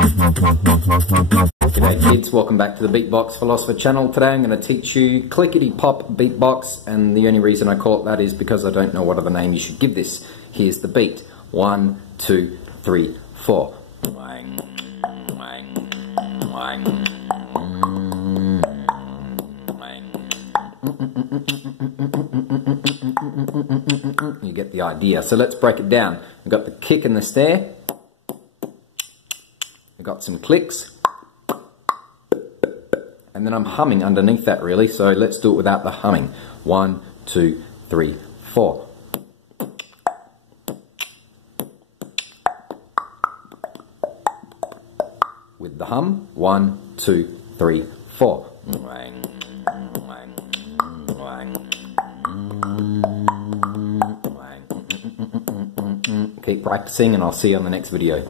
G'day kids, welcome back to the Beatbox Philosopher channel. Today I'm going to teach you Clikadypop beatbox, and the only reason I call it that is because I don't know what other name you should give this. Here's the beat. 1, 2, 3, 4. You get the idea. So let's break it down. We've got the kick and the snare. We've got some clicks. And then I'm humming underneath that really, so let's do it without the humming. 1, 2, 3, 4. With the hum, 1, 2, 3, 4. Keep practicing and I'll see you on the next video.